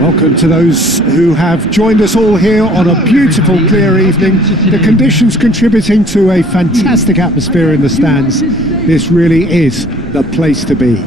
Welcome to those who have joined us all here on a beautiful, clear evening. The conditions contributing to a fantastic atmosphere in the stands. This really is the place to be.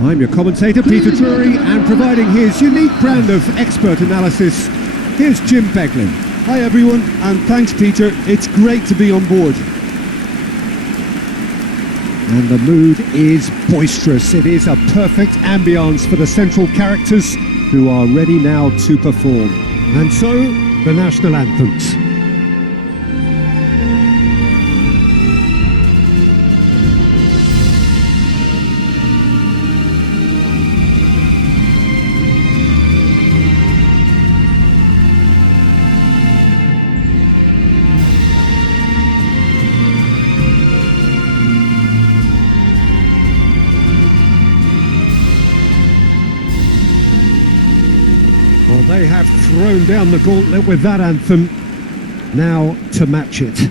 I'm your commentator, Peter Drury, and providing his unique brand of expert analysis, here's Jim Beglin. Hi everyone, and thanks Peter. It's great to be on board. And the mood is boisterous. It is a perfect ambience for the central characters who are ready now to perform. And so, the national anthems. Well, they have thrown down the gauntlet with that anthem. Now to match it.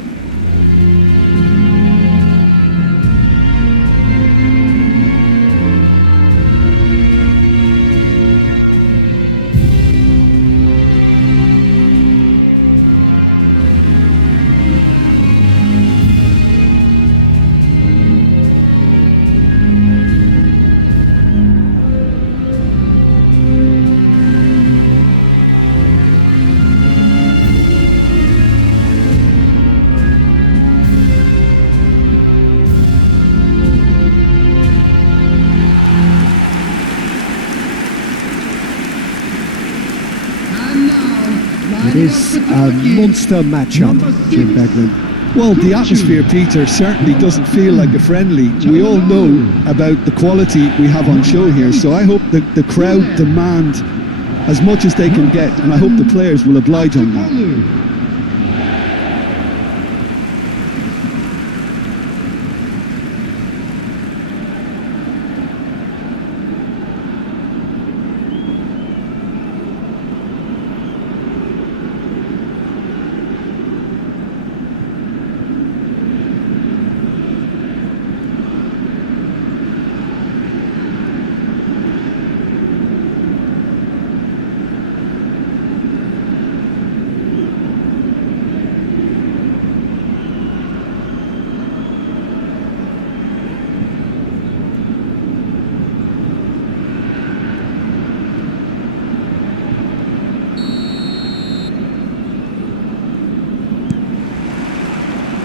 It is a monster matchup, Jim Beglin. Well, the atmosphere, Peter, certainly doesn't feel like a friendly. We all know about the quality we have on show here, so I hope that the crowd demand as much as they can get, and I hope the players will oblige on that.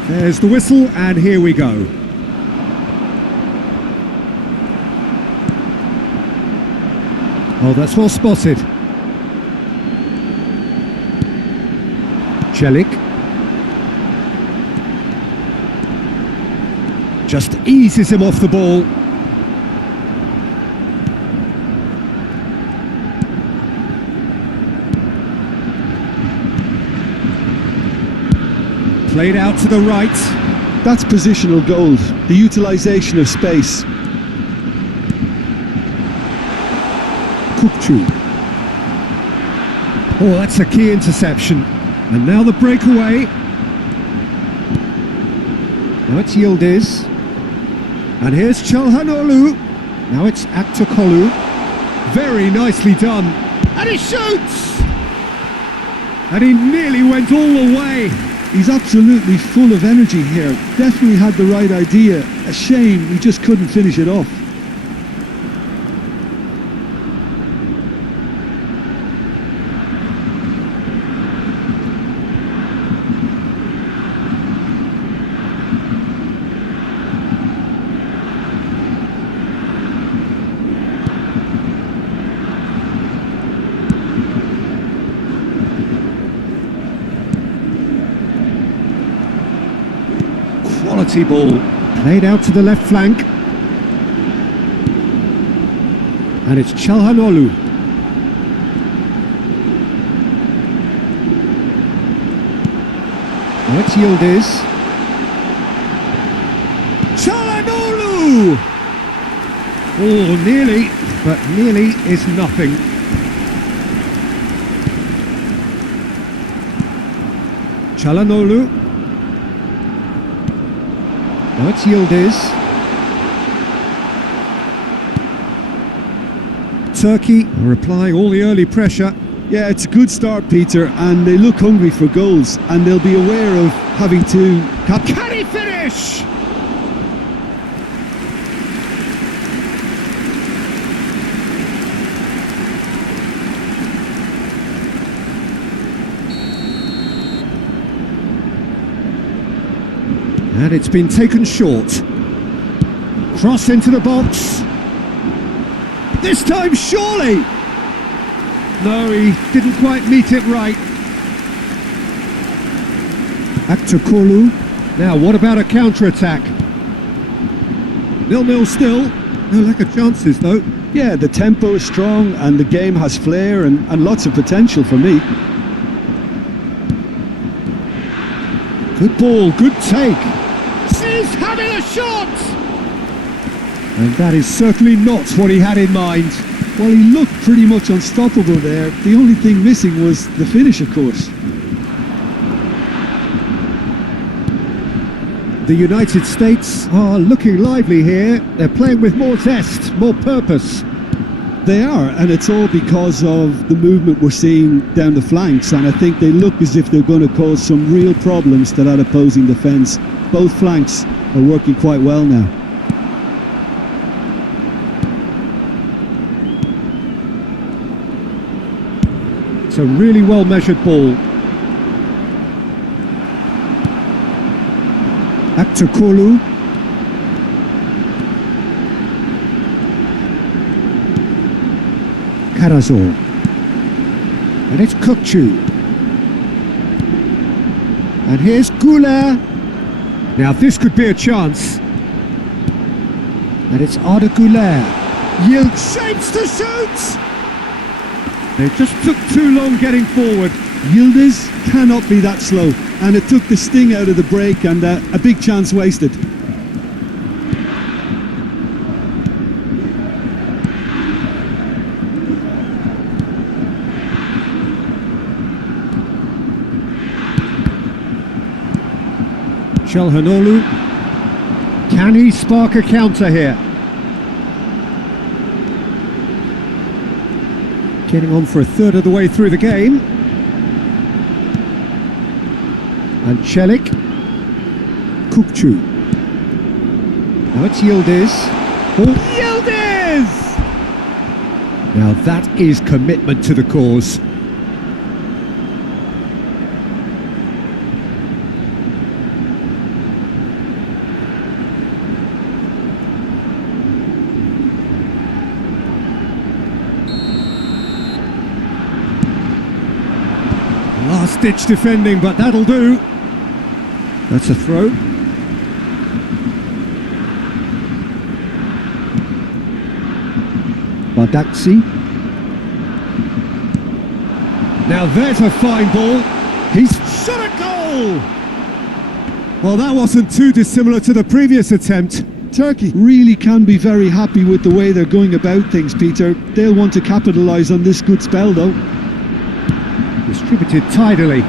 There's the whistle, and here we go. Oh, that's well spotted. Celik. Just eases him off the ball. Played out to the right. That's positional gold, the utilisation of space. Kukcu. Oh, that's a key interception. And now the breakaway. Now it's Yildiz. And here's Çalhanoğlu. Now it's Aktürkoğlu. Very nicely done. And he shoots! And he nearly went all the way. He's absolutely full of energy here. Definitely had the right idea. A shame he just couldn't finish it off. Quality ball, played out to the left flank, and it's Çalhanoğlu. Now it's Yildiz. Çalhanoğlu! Oh, nearly, but nearly is nothing. Çalhanoğlu. Now it's Yildiz. Turkey are applying all the early pressure. Yeah, it's a good start, Peter, and they look hungry for goals, and they'll be aware of having to... Can he finish? And it's been taken short. Cross into the box. This time, surely! No, he didn't quite meet it right. Aktakolu. Now, what about a counter-attack? 0-0 still. No lack of chances, though. Yeah, the tempo is strong, and the game has flair and lots of potential for me. Good ball, good take. He's having a shot! And that is certainly not what he had in mind. Well, he looked pretty much unstoppable there. The only thing missing was the finish, of course. The United States are looking lively here. They're playing with more zest, more purpose. They are, and it's all because of the movement we're seeing down the flanks, and I think they look as if they're going to cause some real problems to that opposing defence. Both flanks are working quite well now. It's a really well measured ball. Aktakolu. Karazor. And it's Kukcu. And here's Goulet. Now this could be a chance. And it's Arda Goulet. Yield shapes to shoot! They just took too long getting forward. Yildiz cannot be that slow, and it took the sting out of the break, and a big chance wasted. Çalhanoğlu. Can he spark a counter here? Getting on for a third of the way through the game. And Çelik. Kukcu. Now it's Yildiz. Oh, Yildiz! Now that is commitment to the cause. Last-ditch defending, but that'll do. That's a throw. Badaksi. Now there's a fine ball. He's shot a goal! Well, that wasn't too dissimilar to the previous attempt. Turkey really can be very happy with the way they're going about things, Peter. They'll want to capitalise on this good spell, though. Distributed tidily.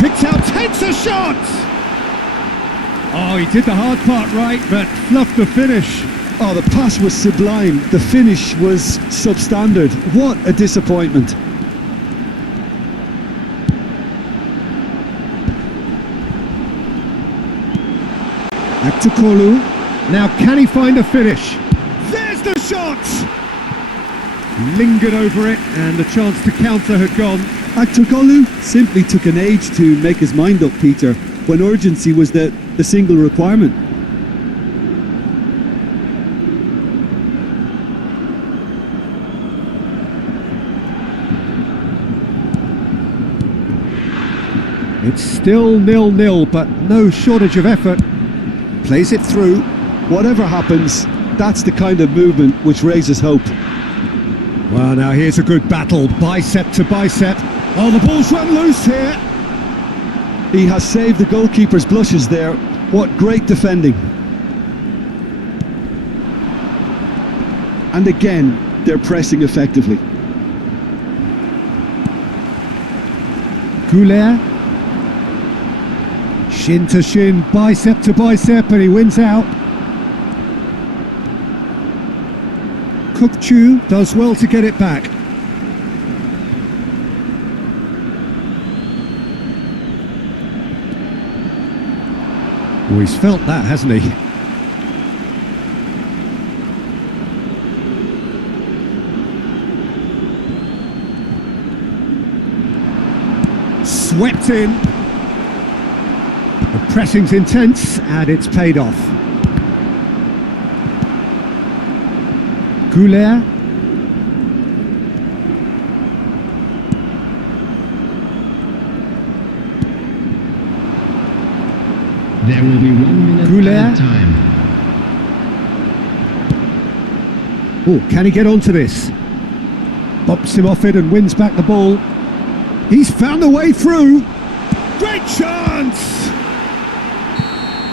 Picks out, takes a shot! Oh, he did the hard part right, but fluffed the finish. Oh, the pass was sublime. The finish was substandard. What a disappointment. Aktakolu. Now can he find a finish? There's the shot! Lingered over it, and the chance to counter had gone. Aktakolu simply took an age to make his mind up, Peter, when urgency was the single requirement. It's still 0-0, but no shortage of effort. Plays it through. Whatever happens, that's the kind of movement which raises hope. Well, now here's a good battle, bicep to bicep. Oh, the ball's run loose here. He has saved the goalkeeper's blushes there. What great defending. And again, they're pressing effectively. Goulet. Shin to shin, bicep to bicep, and he wins out. Kukçu does well to get it back. Oh, he's felt that, hasn't he? Swept in. The pressing's intense and it's paid off. Goulet. There will be 1 minute Goulet. time. Oh, can he get onto this? Bops him off it and wins back the ball. He's found a way through. Great chance!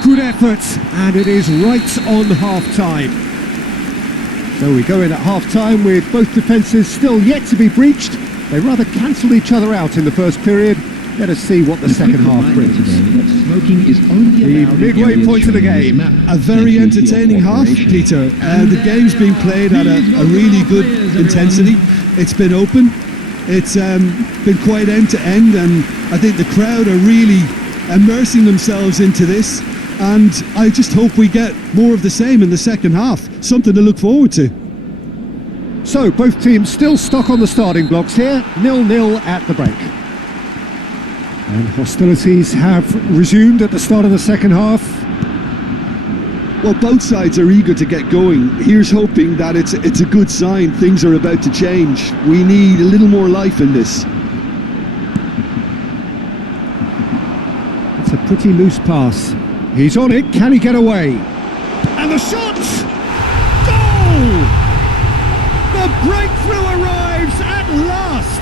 Good effort, and it is right on half-time. So we go in at half-time with both defences still yet to be breached. They rather cancelled each other out in the first period. Let us see what the second half brings. Smoking is only The midway point of the game. A very entertaining half, Peter. The game's been played at a really good intensity. It's been open. It's been quite end to end, and I think the crowd are really immersing themselves into this. And I just hope we get more of the same in the second half. Something to look forward to. So both teams still stuck on the starting blocks here. 0-0 at the break. And hostilities have resumed at the start of the second half. Well, both sides are eager to get going. Here's hoping that it's a good sign. Things are about to change. We need a little more life in this. It's a pretty loose pass. He's on it. Can he get away? And the shot! Goal! The breakthrough arrives at last!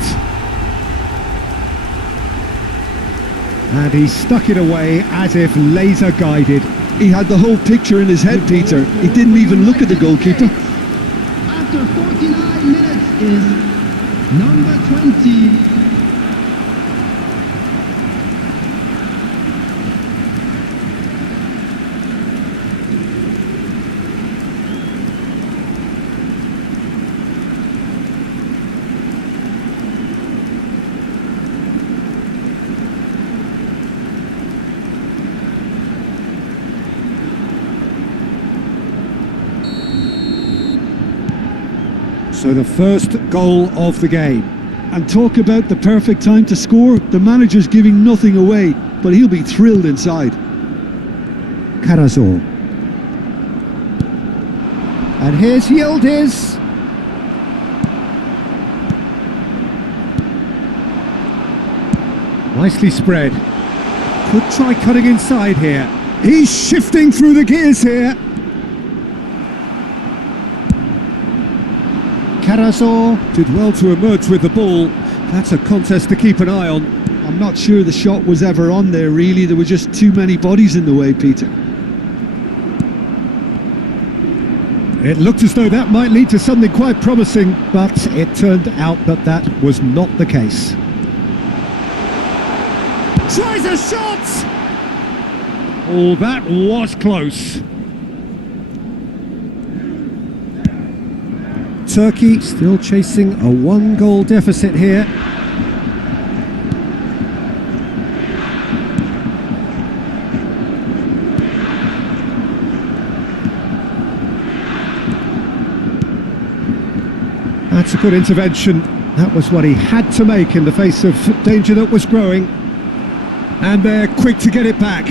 And he stuck it away as if laser guided. He had the whole picture in his head, Peter. He didn't even look at the goalkeeper. After 49 minutes is number 20. So the first goal of the game. And talk about the perfect time to score. The manager's giving nothing away, but he'll be thrilled inside. Karazor. And here's Yildiz. Nicely spread. Could try cutting inside here. He's shifting through the gears here. Karazor did well to emerge with the ball. That's a contest to keep an eye on. I'm not sure the shot was ever on there, really. There were just too many bodies in the way, Peter. It looked as though that might lead to something quite promising, but it turned out that that was not the case. Tries a shot! Oh, that was close. Turkey still chasing a 1-goal deficit here. That's a good intervention. That was what he had to make in the face of danger that was growing. And they're quick to get it back.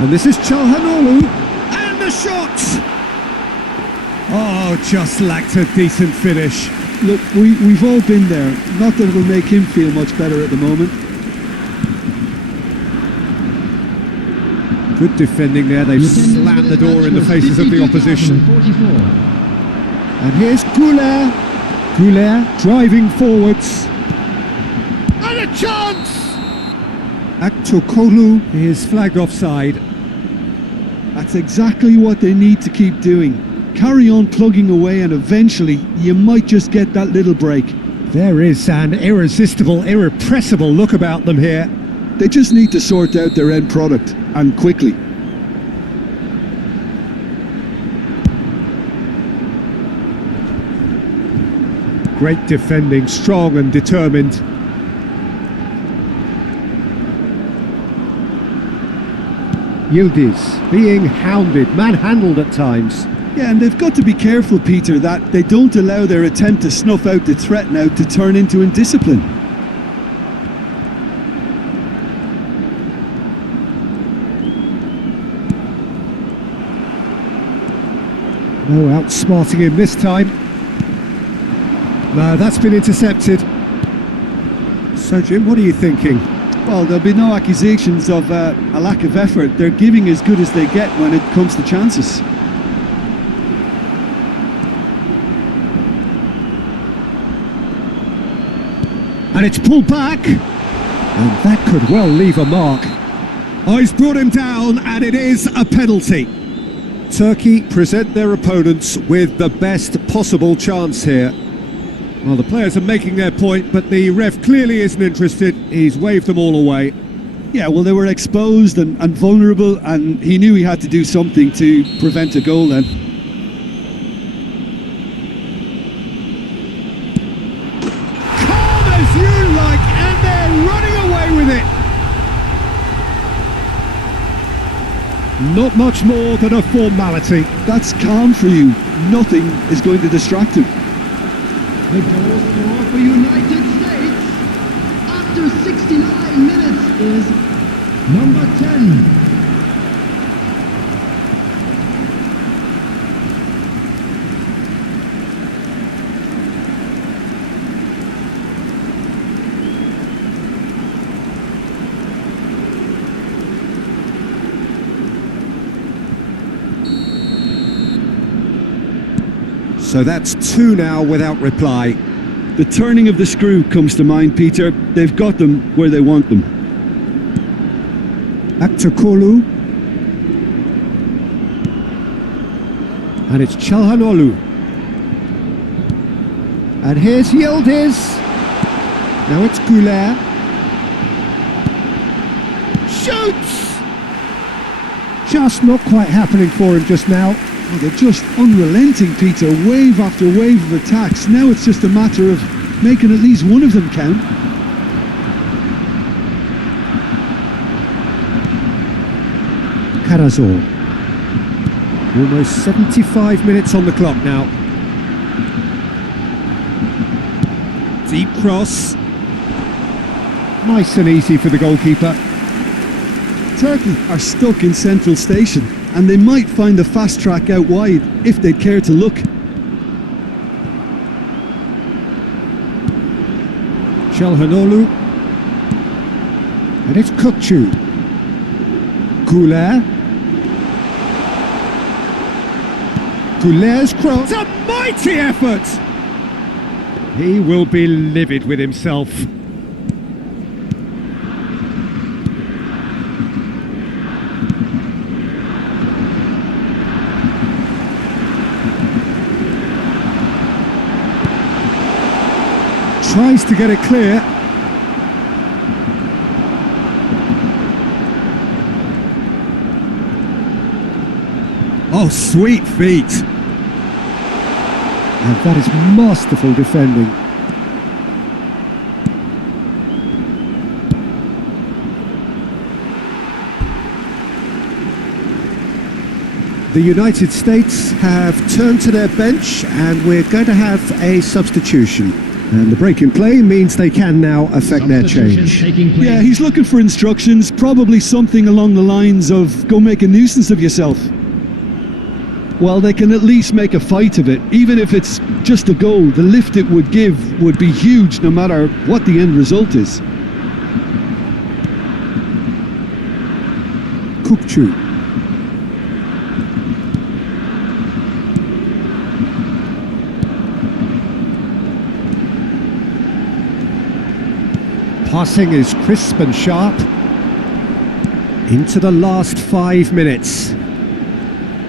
And this is Çalhanoğlu. And the shot! Oh, just lacked a decent finish. Look, we've all been there. Not that it'll make him feel much better at the moment. Good defending there. They've slammed the door in the faces of the opposition. And here's Goulet. Goulet driving forwards. And a chance! Aktokolu is flagged offside. That's exactly what they need to keep doing. Carry on plugging away, and eventually you might just get that little break. There is an irresistible, irrepressible look about them here. They just need to sort out their end product, and quickly. Great defending, strong and determined. Yildiz being hounded, manhandled at times. Yeah, and they've got to be careful, Peter, that they don't allow their attempt to snuff out the threat now to turn into indiscipline. No outsmarting him this time. No, that's been intercepted. So, Jim, what are you thinking? Well, there'll be no accusations of a lack of effort. They're giving as good as they get when it comes to chances. And it's pulled back. And that could well leave a mark. Oh, he's brought him down, and it is a penalty. Turkey present their opponents with the best possible chance here. Well, the players are making their point, but the ref clearly isn't interested. He's waved them all away. Yeah, well, they were exposed and vulnerable, and he knew he had to do something to prevent a goal then. Calm as you like, and they're running away with it. Not much more than a formality. That's calm for you. Nothing is going to distract him. The goal scorer for United States after 69 minutes is number 10. So that's 2 now without reply. The turning of the screw comes to mind, Peter. They've got them where they want them. Aktakolu. And it's Çalhanoğlu. And here's Yildiz. Now it's Güler. Shoots! Just not quite happening for him just now. Oh, they're just unrelenting, Peter. Wave after wave of attacks. Now it's just a matter of making at least one of them count. Karazor. Almost 75 minutes on the clock now. Deep cross. Nice and easy for the goalkeeper. Turkey are stuck in central station, and they might find a fast track out wide if they'd care to look. Çalhanoğlu. And it's Kukçu. Güler. Güler's cross. It's a mighty effort! He will be livid with himself. Tries to get it clear. Oh, sweet feet. And that is masterful defending. The United States have turned to their bench, and we're going to have a substitution. And the break in play means they can now affect their change. Yeah, he's looking for instructions, probably something along the lines of go make a nuisance of yourself. Well, they can at least make a fight of it. Even if it's just a goal, the lift it would give would be huge no matter what the end result is. Kukçu. Passing is crisp and sharp. Into the last 5 minutes.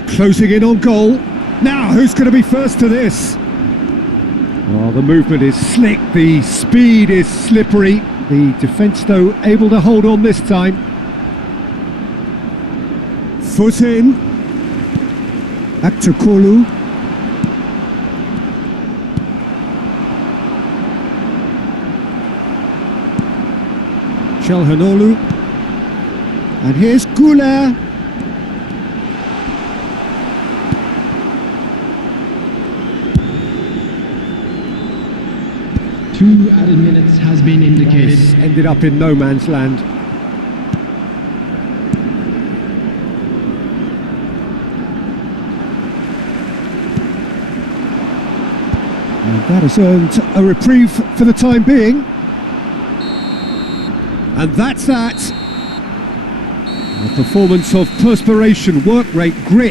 Closing in on goal. Now, who's going to be first to this? Well, the movement is slick, the speed is slippery. The defence, though, able to hold on this time. Foot in. Aktakolu. Chelhanoglu. And here's Goulet. Two added minutes has been indicated. This ended up in no man's land. And that has earned a reprieve for the time being. And that's that. A performance of perspiration, work rate, grit,